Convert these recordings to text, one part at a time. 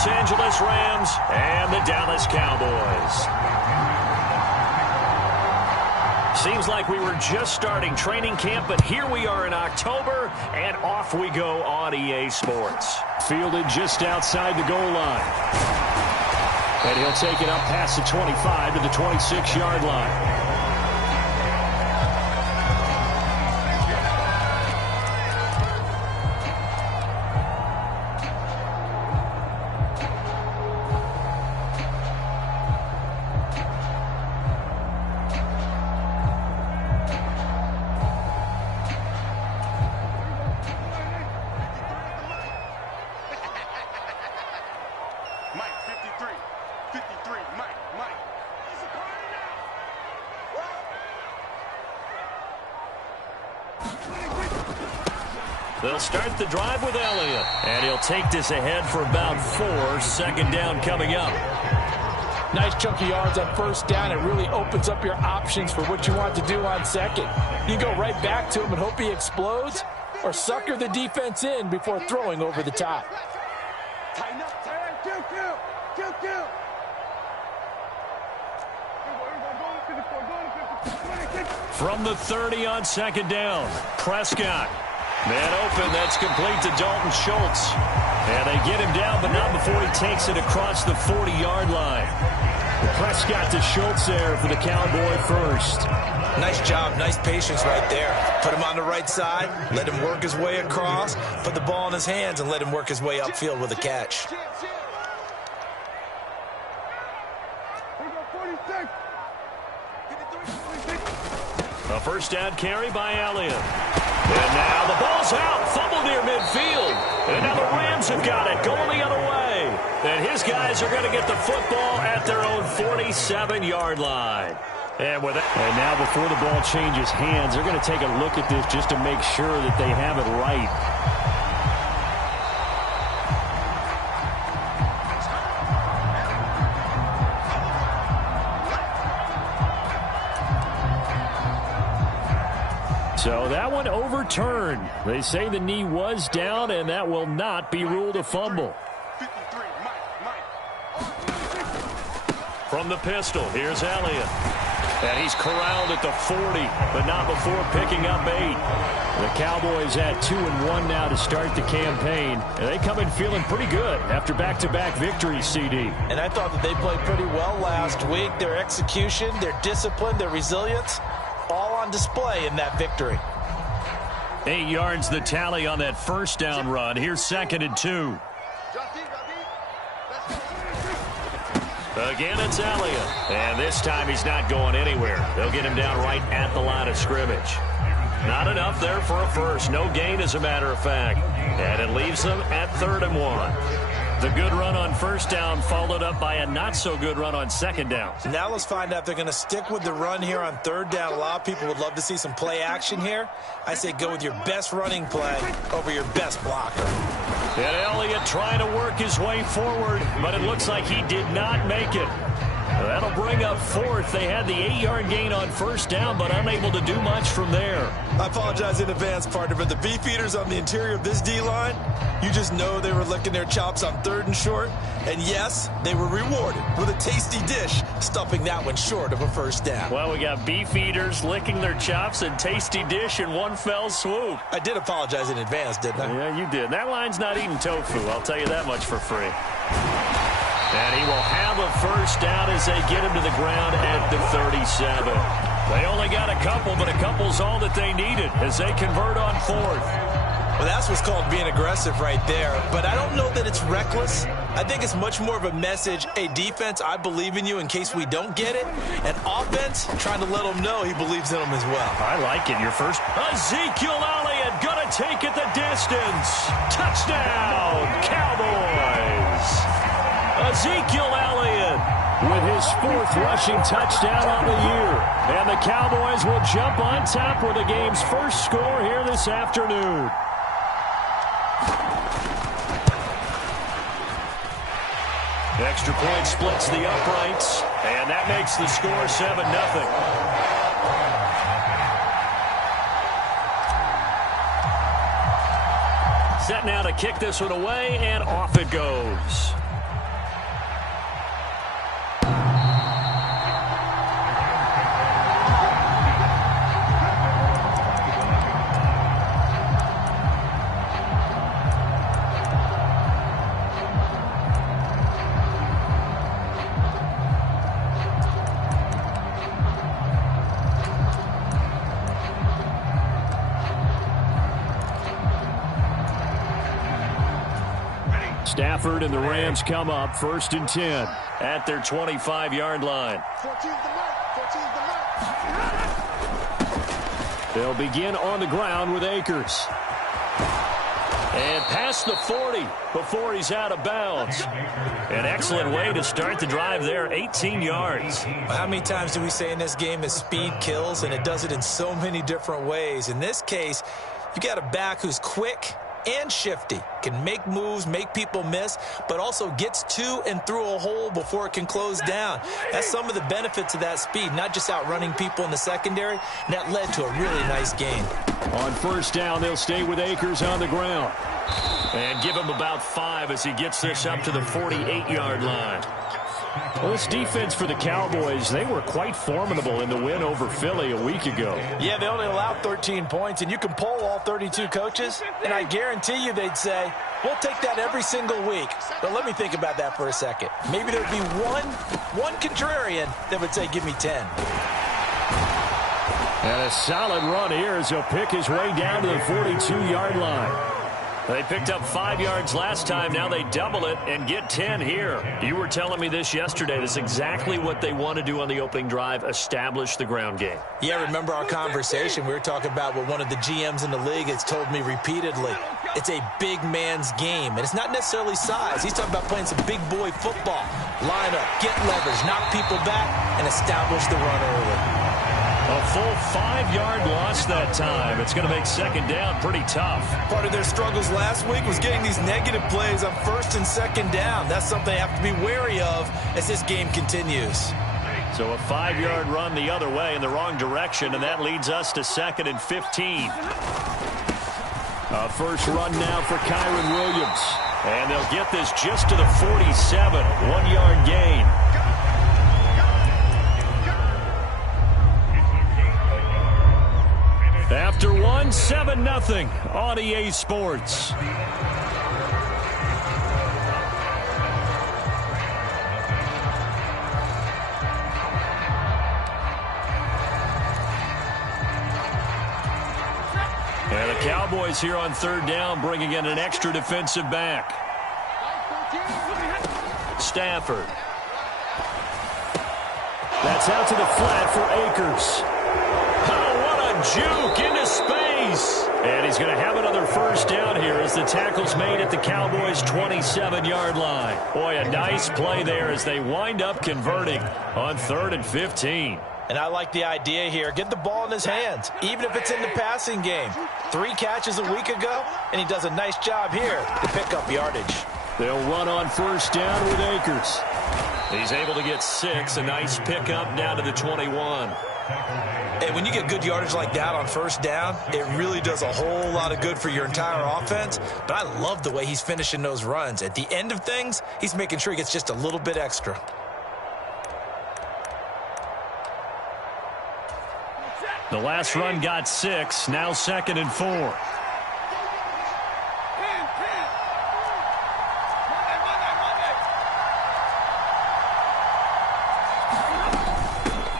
Los Angeles Rams and the Dallas Cowboys. Seems like we were just starting training camp, but here we are in October, and off we go on EA Sports. Fielded just outside the goal line. And he'll take it up past the 25 to the 26-yard line. They'll start the drive with Elliott. And he'll take this ahead for about 4. Second down coming up. Nice chunk of yards on first down. It really opens up your options for what you want to do on second. You go right back to him and hope he explodes, or sucker the defense in before throwing over the top. Tighten up. From the 30 on second down, Prescott. Man open, that's complete to Dalton Schultz. And they get him down, but not before he takes it across the 40-yard line. Prescott to Schultz there for the Cowboy first. Nice job, nice patience right there. Put him on the right side, let him work his way across, put the ball in his hands, and let him work his way upfield with a catch. A first down carry by Elliott. And now the ball's out. Fumble near midfield. And now the Rams have got it. Going the other way. And his guys are going to get the football at their own 47-yard line. And now before the ball changes hands, they're going to take a look at this just to make sure that they have it right. So that one overturned. They say the knee was down, and that will not be ruled a fumble. From the pistol, here's Elliott. And he's corralled at the 40, but not before picking up 8. The Cowboys at 2-1 now to start the campaign. And they come in feeling pretty good after back-to-back victories, CD. And I thought that they played pretty well last week. Their execution, their discipline, their resilience, all on display in that victory. 8 yards the tally on that first down run. Here's 2nd and 2. Again, it's Elliott. And this time he's not going anywhere. They'll get him down right at the line of scrimmage. Not enough there for a first. No gain, as a matter of fact. And it leaves them at 3rd and 1. The good run on first down followed up by a not-so-good run on second down. Now let's find out if they're going to stick with the run here on 3rd down. A lot of people would love to see some play action here. I say go with your best running play over your best blocker. And Elliott trying to work his way forward, but it looks like he did not make it. That'll bring up 4th. They had the 8-yard gain on first down, but unable to do much from there. I apologize in advance, partner, but the beef eaters on the interior of this D-line, you just know they were licking their chops on 3rd and short. And yes, they were rewarded with a tasty dish, stuffing that one short of a first down. Well, we got beef eaters licking their chops and tasty dish in one fell swoop. I did apologize in advance, didn't I? Yeah, you did. That line's not eating tofu, I'll tell you that much for free. And he will have a first down as they get him to the ground at the 37. They only got a couple, but a couple's all that they needed as they convert on 4th. Well, that's what's called being aggressive right there. But I don't know that it's reckless. I think it's much more of a message, hey, defense, I believe in you in case we don't get it. And offense, trying to let him know he believes in them as well. I like it. Your first. Ezekiel Elliott going to take it the distance. Touchdown, Cowboys. Ezekiel Elliott with his 4th rushing touchdown on the year. And the Cowboys will jump on top with the game's first score here this afternoon. Extra point splits the uprights, and that makes the score 7-0. Set now to kick this one away, and off it goes. Stafford, and the Rams come up 1st and 10 at their 25-yard line. 14's the mark. 14's the mark. They'll begin on the ground with Akers. And past the 40 before he's out of bounds. An excellent way to start the drive there, 18 yards. Well, how many times do we say in this game that speed kills, and it does it in so many different ways? In this case, you got a back who's quick and shifty, can make moves, make people miss, but also gets to and through a hole before it can close down. That's some of the benefits of that speed, not just outrunning people in the secondary, and that led to a really nice gain. On 1st down, they'll stay with Akers on the ground. And give him about 5 as he gets this up to the 48-yard line. Well, this defense for the Cowboys, they were quite formidable in the win over Philly a week ago. Yeah, they only allowed 13 points, and you can poll all 32 coaches, and I guarantee you they'd say, we'll take that every single week. But let me think about that for a second. Maybe there'd be one contrarian that would say, give me 10. And a solid run here as he'll pick his way down to the 42-yard line. They picked up 5 yards last time. Now they double it and get 10 here. You were telling me this yesterday. This is exactly what they want to do on the opening drive, establish the ground game. Yeah, remember our conversation. We were talking about what one of the GMs in the league has told me repeatedly. It's a big man's game, and it's not necessarily size. He's talking about playing some big boy football. Line up, get leverage, knock people back, and establish the run early. A full 5-yard loss that time. It's going to make 2nd down pretty tough. Part of their struggles last week was getting these negative plays on 1st and 2nd down. That's something they have to be wary of as this game continues. So a 5-yard run the other way in the wrong direction, and that leads us to 2nd and 15. A first run now for Kyron Williams. And they'll get this just to the 47. 1-yard gain. After 7-0 on EA Sports. And the Cowboys here on 3rd down, bringing in an extra defensive back. Stafford. That's out to the flat for Akers. Juke into space. And he's going to have another first down here as the tackle's made at the Cowboys' 27-yard line. Boy, a nice play there as they wind up converting on 3rd and 15. And I like the idea here. Get the ball in his hands, even if it's in the passing game. 3 catches a week ago, and he does a nice job here to pick up yardage. They'll run on 1st down with Akers. He's able to get 6, a nice pickup down to the 21. And when you get good yardage like that on 1st down, it really does a whole lot of good for your entire offense. But I love the way he's finishing those runs. At the end of things, he's making sure he gets just a little bit extra. The last run got 6, now 2nd and 4.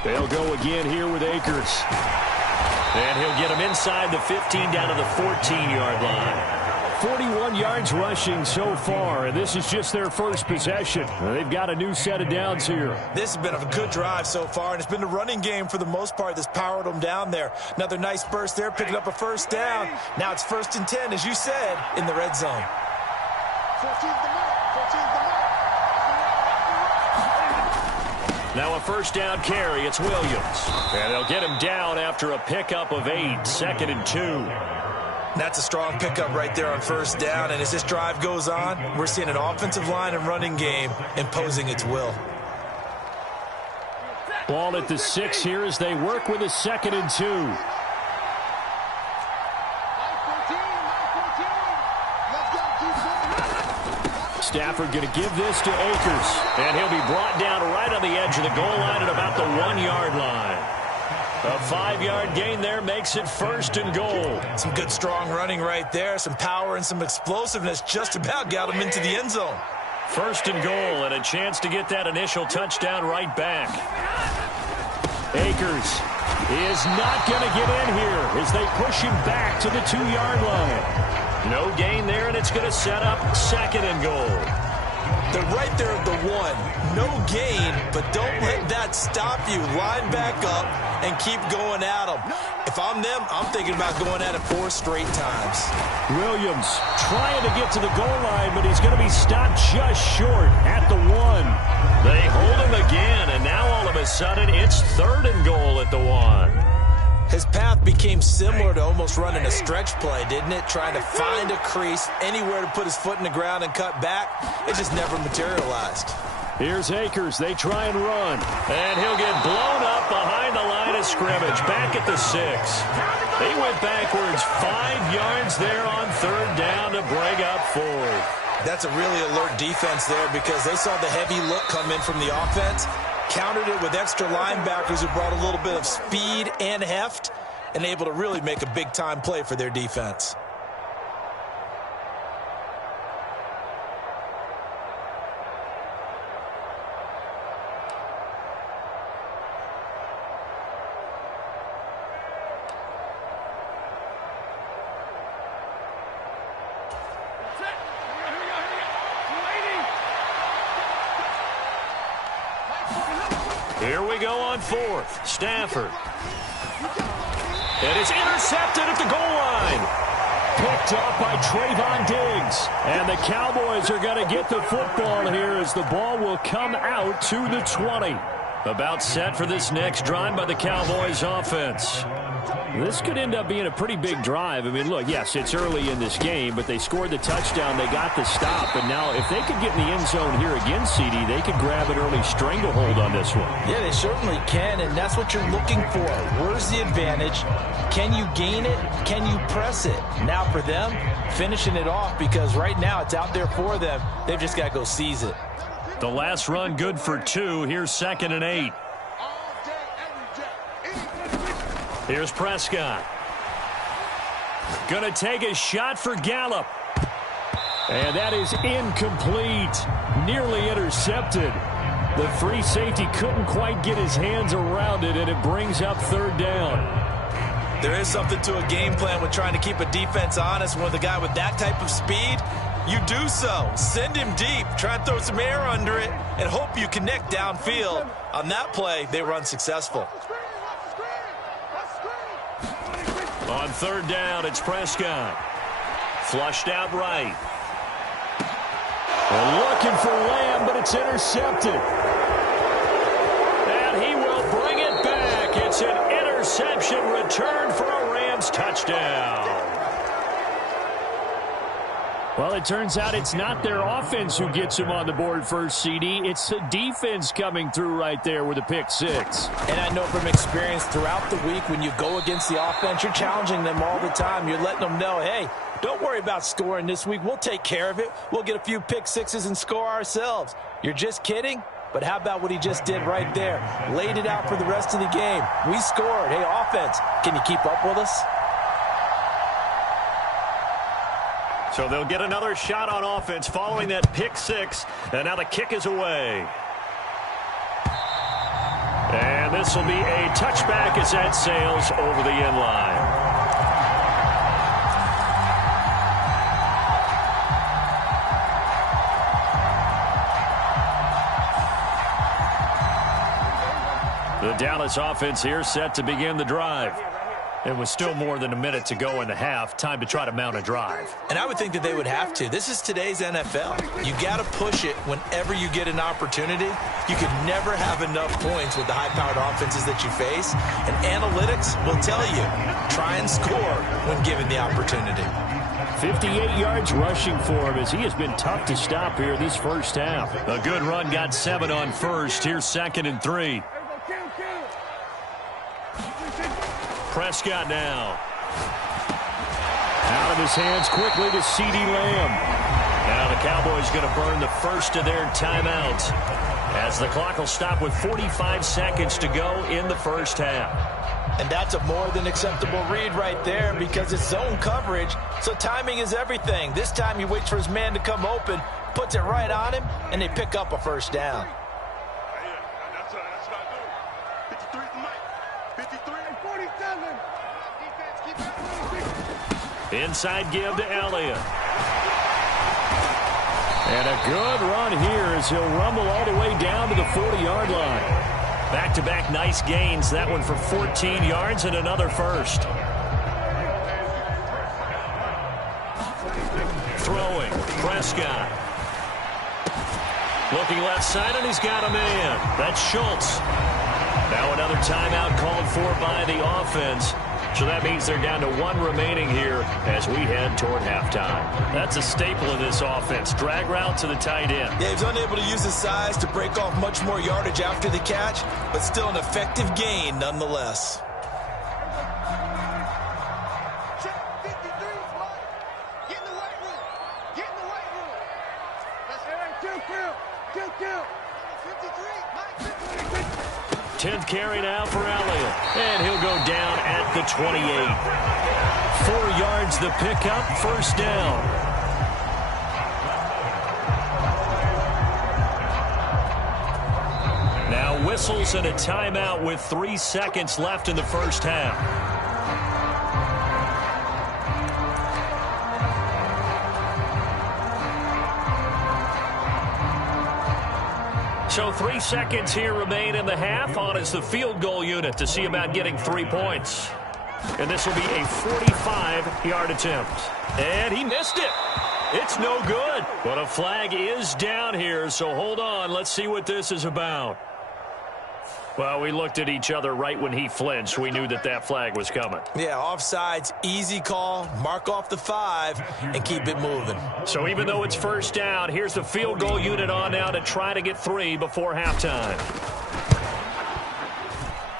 They'll go again here with Akers. And he'll get him inside the 15 down to the 14-yard line. 41 yards rushing so far, and this is just their first possession. They've got a new set of downs here. This has been a good drive so far, and it's been the running game for the most part that's powered them down there. Another nice burst there, picking up a first down. Now it's 1st and 10, as you said, in the red zone. 14's the mark. 14's the mark. Now a first down carry. It's Williams. And they'll get him down after a pickup of 8. 2nd and 2. That's a strong pickup right there on 1st down. And as this drive goes on, we're seeing an offensive line and running game imposing its will. Ball at the 6 here as they work with a 2nd and 2. Stafford going to give this to Akers. And he'll be brought down right on the edge of the goal line at about the 1-yard line. A 5-yard gain there makes it 1st and goal. Some good strong running right there. Some power and some explosiveness just about got him into the end zone. 1st and goal and a chance to get that initial touchdown right back. Akers is not going to get in here as they push him back to the 2-yard line. No gain there, and it's going to set up 2nd and goal. They're right there at the one. No gain, but don't let that stop you. Line back up and keep going at them. If I'm them, I'm thinking about going at it 4 straight times. Williams trying to get to the goal line, but he's going to be stopped just short at the 1. They hold him again, and now all of a sudden it's 3rd and goal at the 1. His path became similar to almost running a stretch play, didn't it? Trying to find a crease, anywhere to put his foot in the ground and cut back. It just never materialized. Here's Akers. They try and run. And he'll get blown up behind the line of scrimmage. Back at the 6. They went backwards 5 yards there on 3rd down to bring up 4th. That's a really alert defense there because they saw the heavy look come in from the offense, countered it with extra linebackers who brought a little bit of speed and heft, and able to really make a big-time play for their defense. Here we go on 4th. Stafford. It is intercepted at the goal line. Picked up by Trayvon Diggs. And the Cowboys are going to get the football here as the ball will come out to the 20. About set for this next drive by the Cowboys offense. This could end up being a pretty big drive. I mean, look, yes, it's early in this game, but they scored the touchdown. They got the stop. And now if they could get in the end zone here again, CD, they could grab an early stranglehold on this one. Yeah, they certainly can, and that's what you're looking for. Where's the advantage? Can you gain it? Can you press it? Now for them, finishing it off because right now it's out there for them. They've just got to go seize it. The last run good for 2. Here's 2nd and 8. Here's Prescott. Gonna take a shot for Gallup. And that is incomplete. Nearly intercepted. The free safety couldn't quite get his hands around it, and it brings up 3rd down. There is something to a game plan with trying to keep a defense honest. When the guy with that type of speed, you do so. Send him deep. Try and throw some air under it and hope you connect downfield. On that play, they were unsuccessful. On 3rd down, it's Prescott. Flushed out right. They're looking for Lamb, but it's intercepted. And he will bring it back. It's an interception return for a Rams touchdown. Well, it turns out it's not their offense who gets him on the board first, CD. It's the defense coming through right there with a pick 6. And I know from experience throughout the week when you go against the offense, you're challenging them all the time. You're letting them know, hey, don't worry about scoring this week. We'll take care of it. We'll get a few pick 6s and score ourselves. You're just kidding? But how about what he just did right there? Laid it out for the rest of the game. We scored. Hey, offense, can you keep up with us? So they'll get another shot on offense following that pick 6. And now the kick is away. And this will be a touchback as that sails over the end line. The Dallas offense here set to begin the drive. It was still more than a minute to go in the half. Time to try to mount a drive. And I would think that they would have to. This is today's NFL. You got to push it whenever you get an opportunity. You can never have enough points with the high-powered offenses that you face. And analytics will tell you, try and score when given the opportunity. 58 yards rushing for him as he has been tough to stop here this first half. A good run, got 7 on first. Here's 2nd and 3. Prescott now. Out of his hands quickly to CeeDee Lamb. Now the Cowboys going to burn the first of their timeouts as the clock will stop with 45 seconds to go in the first half. And that's a more than acceptable read right there because it's zone coverage, so timing is everything. This time he waits for his man to come open, puts it right on him, and they pick up a first down. Inside give to Elliott. And a good run here as he'll rumble all the way down to the 40-yard line. Back-to-back nice gains. That one for 14 yards and another first. Throwing. Prescott. Looking left side, and he's got a man. That's Schultz. Now another timeout called for by the offense. So that means they're down to one remaining here as we head toward halftime. That's a staple in this offense. Drag route to the tight end. Yeah, he's unable to use his size to break off much more yardage after the catch, but still an effective gain nonetheless. Check 53, Floyd. Get in the weight room. Get in the weight room. Let's hear it. Two. 53. Mike, 53. 10th carry now for Elliott. And he'll go down at the 28. 4 yards the pickup, first down. Now whistles and a timeout with 3 seconds left in the first half. So 3 seconds here remain in the half. On is the field goal unit to see about getting 3 points. And this will be a 45-yard attempt. And he missed it. It's no good. But a flag is down here, so hold on. Let's see what this is about. Well, we looked at each other right when he flinched. We knew that that flag was coming. Yeah, offsides, easy call. Mark off the 5 and keep it moving. So even though it's first down, here's the field goal unit on now to try to get 3 before halftime.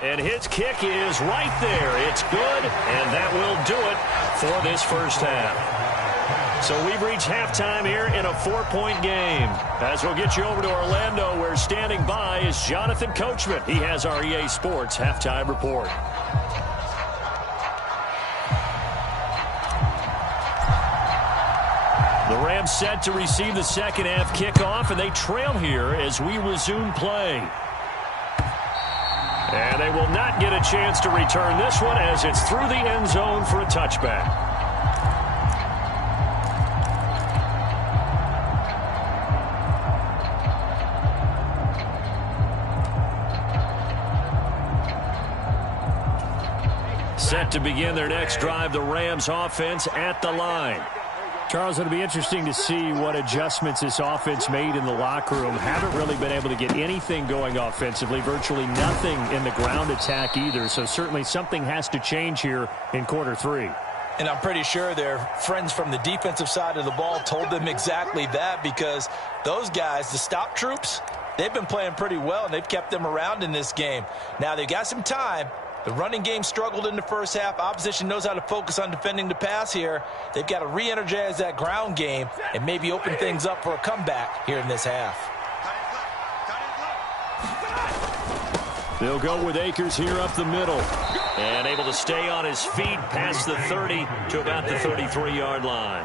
And his kick is right there. It's good, and that will do it for this first half. So we've reached halftime here in a 4-point game. As we'll get you over to Orlando, where standing by is Jonathan Coachman. He has our EA Sports halftime report. The Rams set to receive the second half kickoff, and they trail here as we resume play. And they will not get a chance to return this one as it's through the end zone for a touchback. Set to begin their next drive, the Rams offense at the line. Charles, it'll be interesting to see what adjustments this offense made in the locker room. Haven't really been able to get anything going offensively, virtually nothing in the ground attack either. So certainly something has to change here in quarter 3. And I'm pretty sure their friends from the defensive side of the ball told them exactly that, because those guys, the stop troops, they've been playing pretty well, and they've kept them around in this game. Now, they've got some time. The running game struggled in the first half. Opposition knows how to focus on defending the pass here. They've got to re-energize that ground game and maybe open things up for a comeback here in this half. They'll go with Akers here up the middle. And able to stay on his feet past the 30 to about the 33-yard line.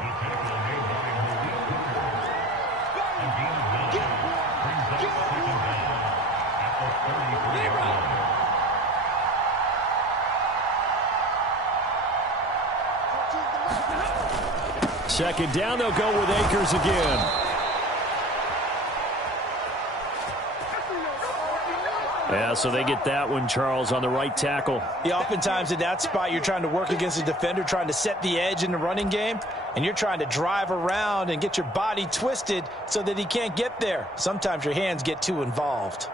Second down, they'll go with Akers again. Yeah, so they get that one, Charles, on the right tackle. Yeah, oftentimes in that spot, you're trying to work against a defender, trying to set the edge in the running game, and you're trying to drive around and get your body twisted so that he can't get there. Sometimes your hands get too involved.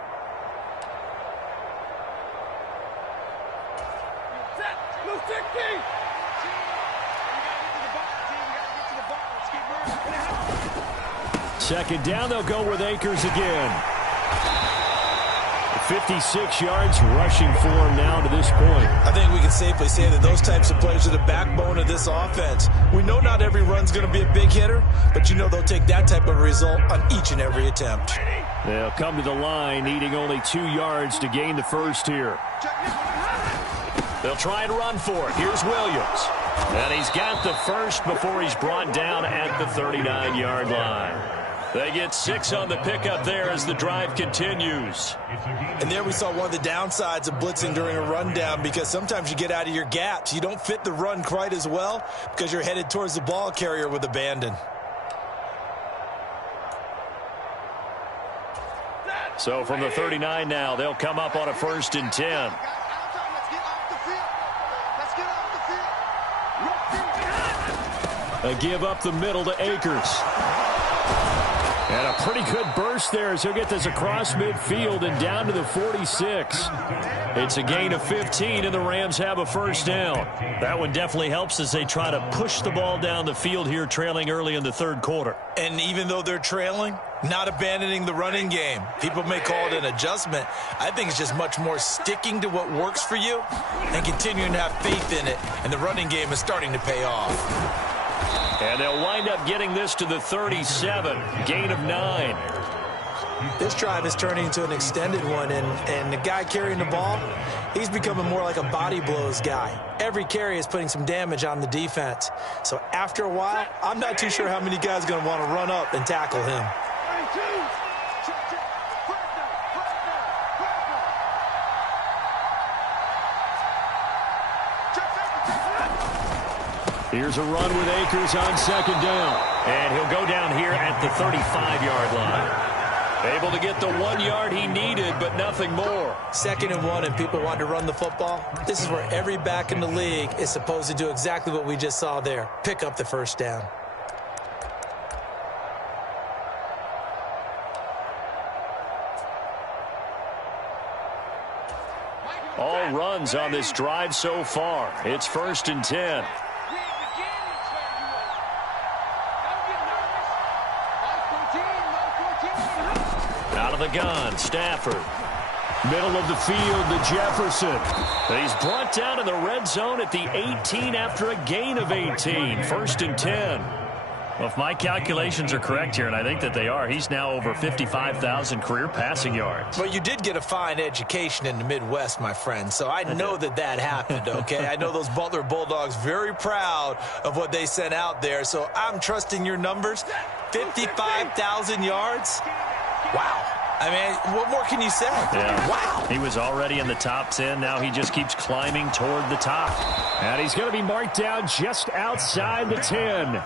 Second down, they'll go with Akers again. 56 yards rushing for him now to this point. I think we can safely say that those types of players are the backbone of this offense. We know not every run's going to be a big hitter, but you know they'll take that type of result on each and every attempt. They'll come to the line needing only 2 yards to gain the first here. They'll try and run for it. Here's Williams. And he's got the first before he's brought down at the 39-yard line. They get 6 on the pickup there as the drive continues. And there we saw one of the downsides of blitzing during a rundown, because sometimes you get out of your gaps. You don't fit the run quite as well because you're headed towards the ball carrier with abandon. So from the 39 now, they'll come up on a 1st and 10. A give up the middle to Akers. And a pretty good burst there as he'll get this across midfield and down to the 46. It's a gain of 15, and the Rams have a 1st down. That one definitely helps as they try to push the ball down the field here, trailing early in the 3rd quarter. And even though they're trailing, not abandoning the running game. People may call it an adjustment. I think it's just much more sticking to what works for you and continuing to have faith in it. And the running game is starting to pay off. And they'll wind up getting this to the 37, gain of 9. This drive is turning into an extended one, and the guy carrying the ball, he's becoming more like a body blows guy. Every carry is putting some damage on the defense. So after a while, I'm not too sure how many guys are going to want to run up and tackle him. Here's a run with Akers on 2nd down. And he'll go down here at the 35-yard line. Able to get the 1 yard he needed, but nothing more. 2nd and 1, and people want to run the football. This is where every back in the league is supposed to do exactly what we just saw there. Pick up the 1st down. All runs on this drive so far. It's 1st and 10. Out of the gun, Stafford. Middle of the field to Jefferson. He's brought down in the red zone at the 18 after a gain of 18. 1st and 10. Well, if my calculations are correct here, and I think that they are, he's now over 55,000 career passing yards. But you did get a fine education in the Midwest, my friend, so I know that happened, okay? I know those Butler Bulldogs very proud of what they sent out there, so I'm trusting your numbers. 55,000 yards? Wow. I mean, what more can you say? Yeah. Wow. He was already in the top 10. Now he just keeps climbing toward the top. And he's going to be marked down just outside the 10.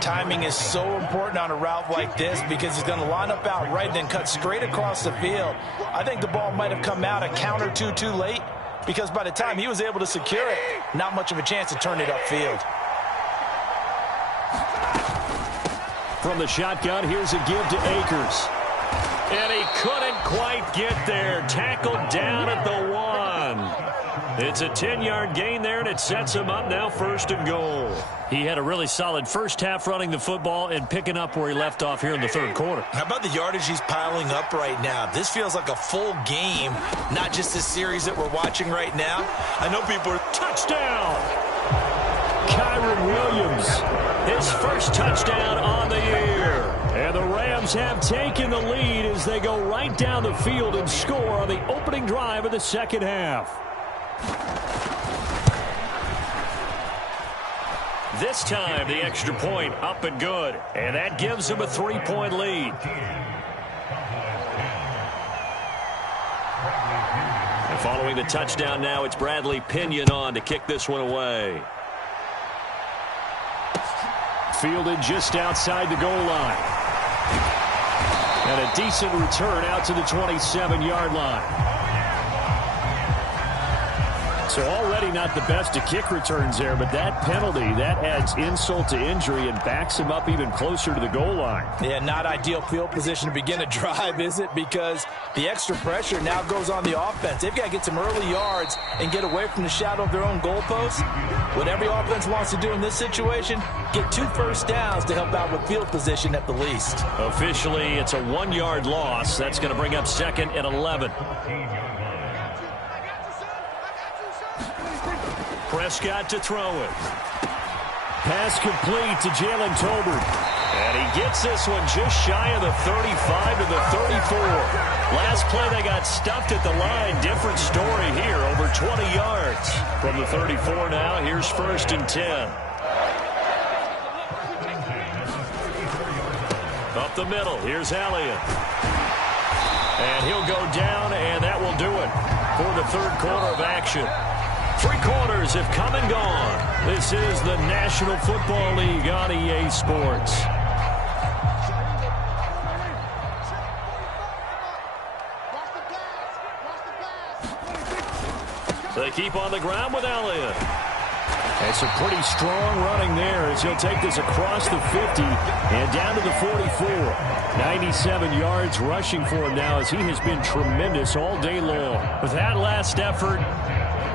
Timing is so important on a route like this because he's going to line up out right and then cut straight across the field. I think the ball might have come out a count or two too late because by the time he was able to secure it, not much of a chance to turn it upfield. From the shotgun, here's a give to Akers. And he couldn't quite get there. Tackled down at the 1. It's a 10-yard gain there, and it sets him up now 1st and goal. He had a really solid first half running the football and picking up where he left off here in the 3rd quarter. How about the yardage he's piling up right now? This feels like a full game, not just the series that we're watching right now. I know people are... Touchdown! Kyron Williams, his 1st touchdown on the year. And the Rams have taken the lead as they go right down the field and score on the opening drive of the 2nd half. This time, the extra point up and good. And that gives them a 3-point lead. And following the touchdown now, it's Bradley Pinion on to kick this one away. Fielded just outside the goal line. And a decent return out to the 27-yard line. So already not the best of kick returns there, but that penalty, that adds insult to injury and backs him up even closer to the goal line. Yeah, not ideal field position to begin a drive, is it? Because the extra pressure now goes on the offense. They've got to get some early yards and get away from the shadow of their own goalpost. What every offense wants to do in this situation, get 2 first downs to help out with field position at the least. Officially, it's a 1-yard loss. That's going to bring up 2nd and 11. Prescott to throw it. Pass complete to Jalen Tolbert. And he gets this one just shy of the 35 to the 34. Last play they got stuffed at the line. Different story here, over 20 yards. From the 34 now, here's 1st and 10. Up the middle, here's Elliott. And he'll go down, and that will do it for the 3rd quarter of action. 3 quarters have come and gone. This is the National Football League on EA Sports. They keep on the ground with Elliott. And some pretty strong running there as he'll take this across the 50 and down to the 44. 97 yards rushing for him now as he has been tremendous all day long. With that last effort,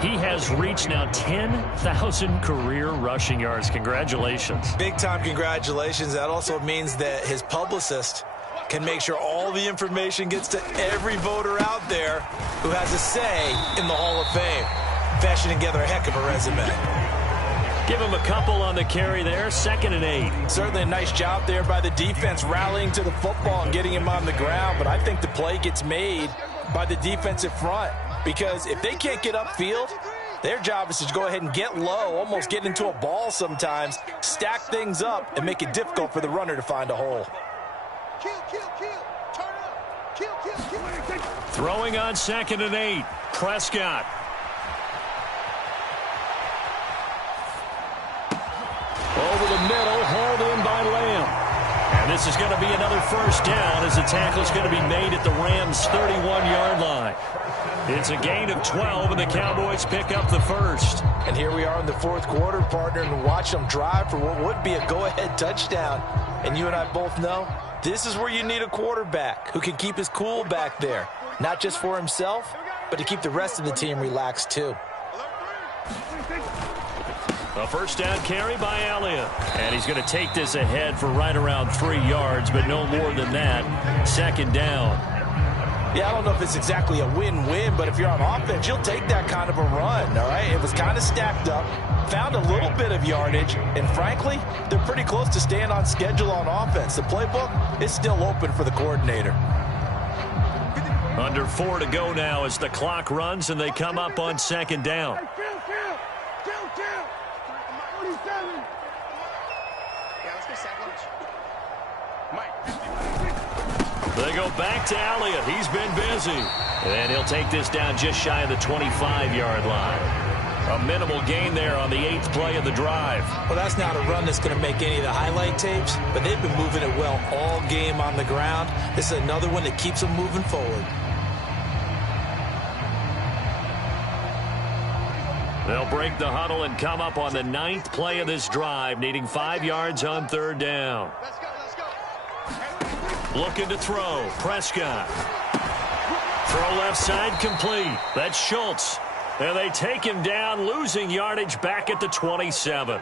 he has reached now 10,000 career rushing yards. Congratulations. Big-time congratulations. That also means that his publicist can make sure all the information gets to every voter out there who has a say in the Hall of Fame. Fashioning together a heck of a resume. Give him a couple on the carry there, 2nd and 8. Certainly a nice job there by the defense rallying to the football and getting him on the ground, but I think the play gets made by the defensive front because if they can't get upfield, their job is to go ahead and get low, almost get into a ball sometimes, stack things up, and make it difficult for the runner to find a hole. Throwing on 2nd and 8, Prescott. Over the middle, hauled in by Lamb. And this is going to be another first down as the tackle is going to be made at the Rams' 31-yard line. It's a gain of 12, and the Cowboys pick up the first. And here we are in the fourth quarter, partner, and watch them drive for what would be a go-ahead touchdown. And you and I both know this is where you need a quarterback who can keep his cool back there, not just for himself, but to keep the rest of the team relaxed too. A first down carry by Elliott. And he's going to take this ahead for right around 3 yards, but no more than that. 2nd down. Yeah, I don't know if it's exactly a win-win, but if you're on offense, you'll take that kind of a run, all right? It was kind of stacked up, found a little bit of yardage, and frankly, they're pretty close to staying on schedule on offense. The playbook is still open for the coordinator. Under 4 to go now as the clock runs and they come up on 2nd down. They go back to Elliott. He's been busy. And he'll take this down just shy of the 25-yard line. A minimal gain there on the 8th play of the drive. Well, that's not a run that's going to make any of the highlight tapes, but they've been moving it well all game on the ground. This is another one that keeps them moving forward. They'll break the huddle and come up on the 9th play of this drive, needing 5 yards on 3rd down. Looking to throw. Prescott. Throw left side complete. That's Schultz. And they take him down, losing yardage back at the 27.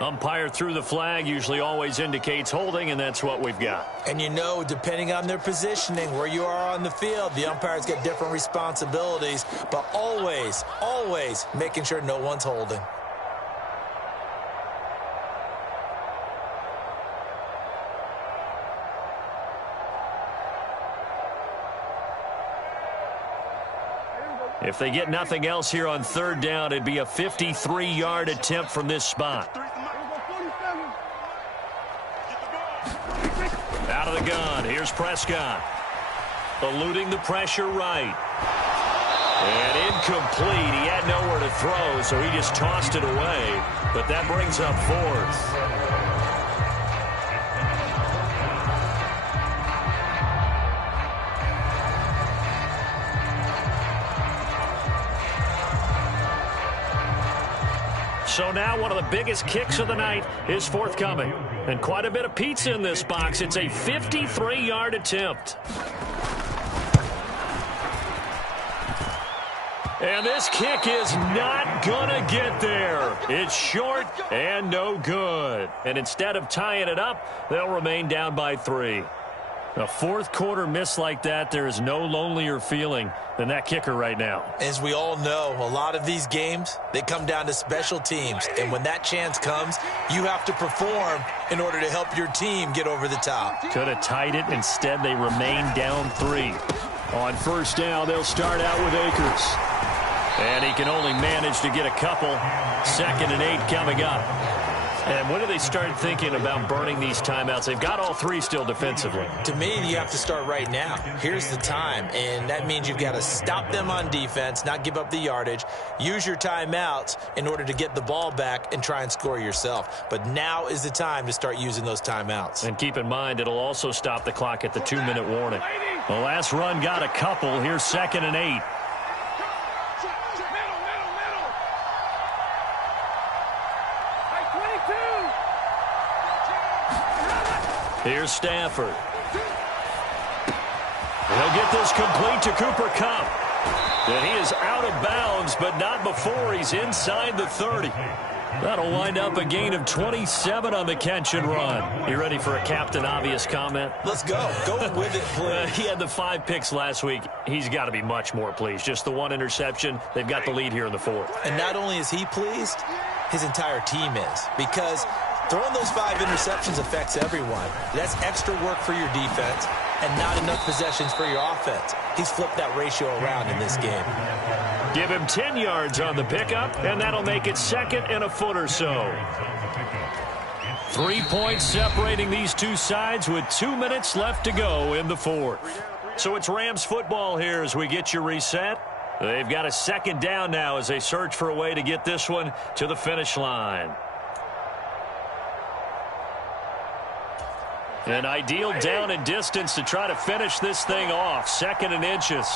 Umpire threw the flag, usually always indicates holding, and that's what we've got. And you know, depending on their positioning, where you are on the field, the umpires get different responsibilities, but always, always making sure no one's holding. If they get nothing else here on 3rd down, it'd be a 53-yard attempt from this spot. Out of the gun, here's Prescott. Eluding the pressure right. And incomplete. He had nowhere to throw, so he just tossed it away. But that brings up 4th. So now one of the biggest kicks of the night is forthcoming. And quite a bit of pizza in this box. It's a 53-yard attempt. And this kick is not going to get there. It's short and no good. And instead of tying it up, they'll remain down by 3. A fourth quarter miss like that, there is no lonelier feeling than that kicker right now. As we all know, a lot of these games, they come down to special teams. And when that chance comes, you have to perform in order to help your team get over the top. Could have tied it. Instead, they remain down 3. On 1st down, they'll start out with Akers. And he can only manage to get a couple. 2nd and 8 coming up. And when do they start thinking about burning these timeouts? They've got all 3 still defensively. To me, you have to start right now. Here's the time, and that means you've got to stop them on defense, not give up the yardage, use your timeouts in order to get the ball back and try and score yourself. But now is the time to start using those timeouts. And keep in mind, it'll also stop the clock at the 2-minute warning. The last run got a couple. Here's 2nd and 8. Here's Stafford. He'll get this complete to Cooper Kupp. And he is out of bounds, but not before he's inside the 30. That'll wind up a gain of 27 on the catch and run. You ready for a Captain Obvious comment? Let's go. Go with it, please. He had the 5 picks last week. He's got to be much more pleased. Just the 1 interception. They've got the lead here in the 4th. And not only is he pleased, his entire team is. Because throwing those 5 interceptions affects everyone. That's extra work for your defense and not enough possessions for your offense. He's flipped that ratio around in this game. Give him 10 yards on the pickup, and that'll make it 2nd and a foot or so. 3 points separating these two sides with 2 minutes left to go in the 4th. So it's Rams football here as we get you reset. They've got a 2nd down now as they search for a way to get this one to the finish line. An ideal down and distance to try to finish this thing off. 2nd and inches.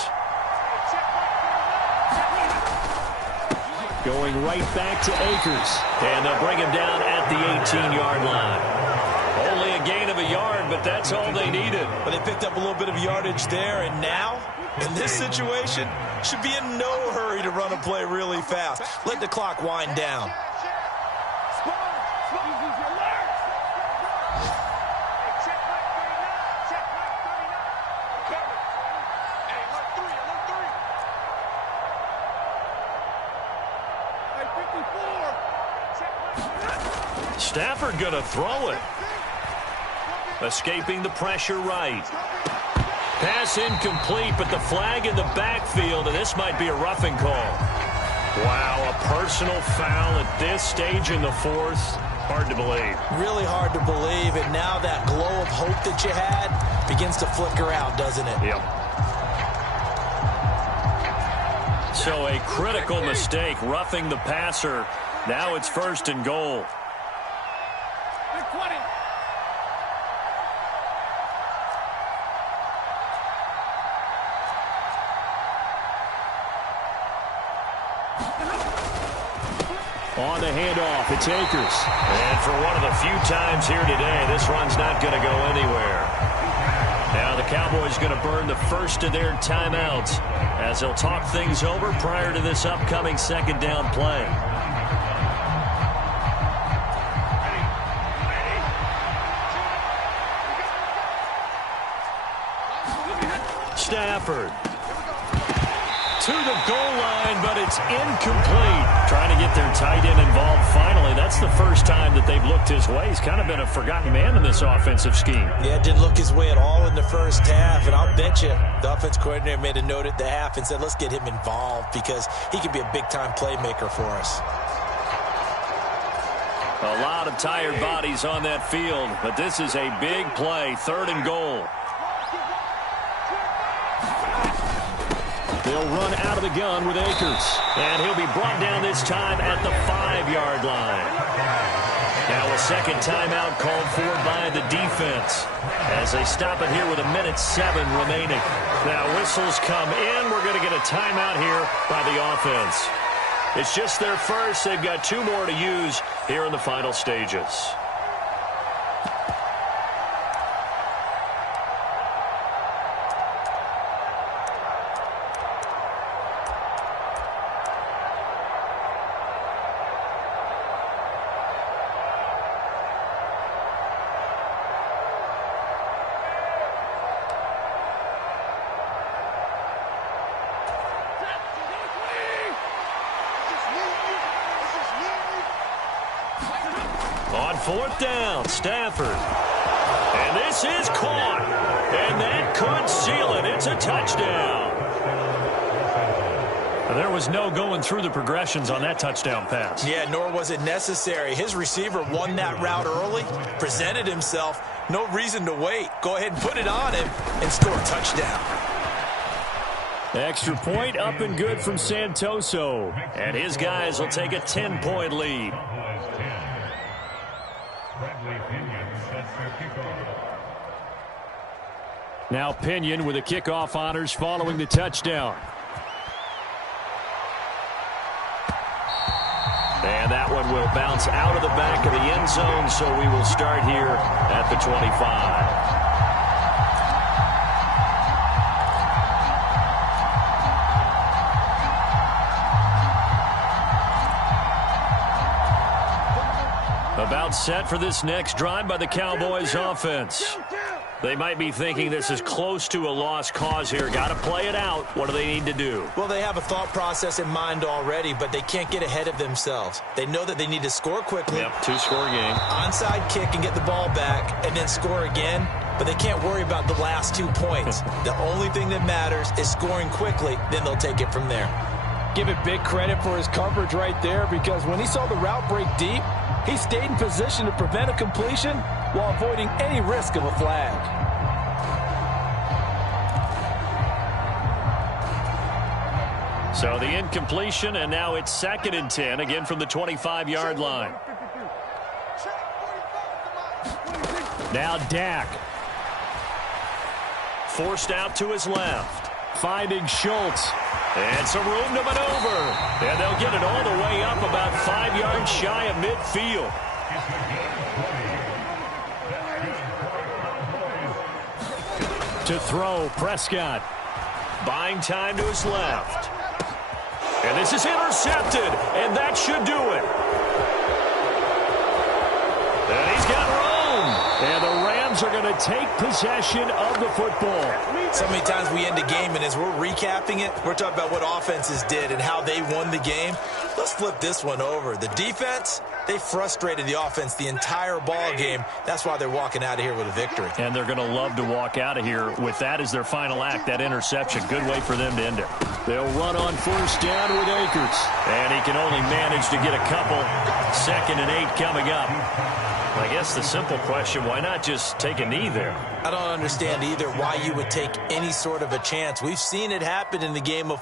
Going right back to Akers. And they'll bring him down at the 18-yard line. Only a gain of a yard, but that's all they needed. But they picked up a little bit of yardage there, and now, in this situation, should be in no hurry to run a play really fast. Let the clock wind down. Stafford going to throw it. Escaping the pressure right. Pass incomplete, but the flag in the backfield, and this might be a roughing call. Wow, a personal foul at this stage in the 4th. Hard to believe. Really hard to believe, and now that glow of hope that you had begins to flicker out, doesn't it? Yep. So a critical mistake, roughing the passer. Now it's 1st and goal. On the handoff, it's Akers. And for one of the few times here today, this run's not going to go anywhere. Now the Cowboys going to burn the first of their timeouts as they'll talk things over prior to this upcoming 2nd down play. Stafford. To the goal line, but it's incomplete. Trying to get their tight end involved finally. That's the first time that they've looked his way. He's kind of been a forgotten man in this offensive scheme. Yeah, didn't look his way at all in the first half, and I'll bet you the offense coordinator made a note at the half and said, let's get him involved because he could be a big-time playmaker for us. A lot of tired bodies on that field, but this is a big play, 3rd and goal. They'll run out of the gun with Akers. And he'll be brought down this time at the 5-yard line. Now a 2nd timeout called for by the defense as they stop it here with 1:07 remaining. Now whistles come in. We're going to get a timeout here by the offense. It's just their first. They've got 2 more to use here in the final stages. On 4th down, Stafford. And this is caught. And that could seal it. It's a touchdown. And there was no going through the progressions on that touchdown pass. Yeah, nor was it necessary. His receiver won that route early, presented himself. No reason to wait. Go ahead and put it on him and score a touchdown. Extra point up and good from Santoso. And his guys will take a 10-point lead. Now Pinion with the kickoff honors following the touchdown. And that one will bounce out of the back of the end zone, so we will start here at the 25. About set for this next drive by the Cowboys offense. They might be thinking this is close to a lost cause here. Got to play it out. What do they need to do? Well, they have a thought process in mind already, but they can't get ahead of themselves. They know that they need to score quickly. Yep, two-score game. Onside kick and get the ball back and then score again, but they can't worry about the last 2 points. The only thing that matters is scoring quickly, then they'll take it from there. Give it big credit for his coverage right there, because when he saw the route break deep, he stayed in position to prevent a completion while avoiding any risk of a flag. So the incompletion, and now it's 2nd and 10, again from the 25-yard line. Now Dak. Forced out to his left. Finding Schultz. And some room to maneuver. And they'll get it all the way up about 5 yards shy of midfield. To throw, Prescott. Buying time to his left. And this is intercepted. And that should do it. And he's got room. And the Rams are going to take possession of the football. So many times we end a game, and as we're recapping it, we're talking about what offenses did and how they won the game. Let's flip this one over. The defense, they frustrated the offense the entire ball game. That's why they're walking out of here with a victory. And they're going to love to walk out of here with that as their final act, that interception. Good way for them to end it. They'll run on 1st down with Akers. And he can only manage to get a couple. 2nd and 8 coming up. I guess the simple question, why not just take a knee there? I don't understand either why you would take any sort of a chance. We've seen it happen in the game of